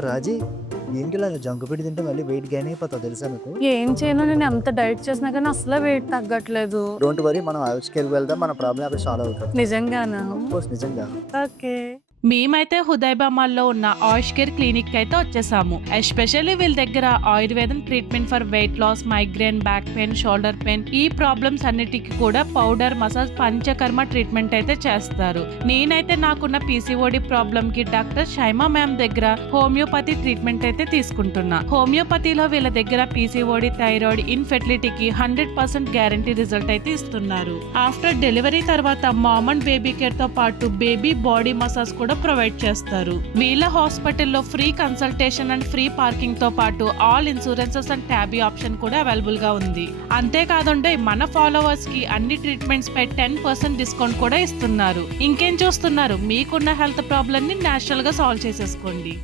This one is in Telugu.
రాజీ, ఏంటి ఇలాగ జంక్ ఫుడ్ తింటే మళ్ళీ వెయిట్ గెయిన్ అయిపోతావు తెలుసా నీకు? ఏం చేయను, నేను ఎంత డైట్ చేసినా కానీ అసలు వెయిట్ తగ్గట్లేదు. డోంట్ వరీ, మనం ఆయుష్‌కెళ్ళి వెళ్దాం. మన ప్రాబ్లమ్ అక్కడ సాల్వ్ అవుతది. నిజంగానా? ఆఫ్ కోర్స్ నిజంగా. ఓకే. మేమైతే హుదైబామాల్లో ఉన్న ఆయుష్ కేర్ క్లినిక్ అయితే వచ్చేసాము. ఎస్పెషల్లీ వీళ్ళ దగ్గర ఆయుర్వేదం treatment for weight loss, migraine, back pain, shoulder pain, ఈ ప్రాబ్లమ్స్ అన్నిటికీ కూడా పౌడర్, మసాజ్, పంచకర్మ ట్రీట్మెంట్ అయితే చేస్తారు. నేనైతే నాకున్న పీసీఓడి ప్రాబ్లమ్ కి డాక్టర్ షైమా మ్యామ్ దగ్గర హోమియోపతి ట్రీట్మెంట్ అయితే తీసుకుంటున్నా. హోమియోపతిలో వీళ్ళ దగ్గర పీసీఓడి, థైరాయిడ్, ఇన్ఫెర్టిలిటీకి 100% గ్యారంటీ రిజల్ట్ అయితే ఇస్తున్నారు. ఆఫ్టర్ డెలివరీ తర్వాత మామ్ అండ్ బేబీ కేర్ తో పాటు బేబీ బాడీ మసాజ్ కూడా ప్రొవైడ్ చేస్తారు. వీళ్ళ హాస్పిటల్లో free consultation and free parking తో పాటు all insurances and tabby option కూడా అవైలబుల్ గా ఉంది. అంతేకాదండి, మన ఫాలోవర్స్ కి అన్ని ట్రీట్మెంట్స్ పై 10% డిస్కౌంట్ కూడా ఇస్తున్నారు. ఇంకేం చూస్తున్నారు? మీకున్న హెల్త్ ప్రాబ్లమ్ ని నేచురల్ గా సాల్వ్ చేసేసుకోండి.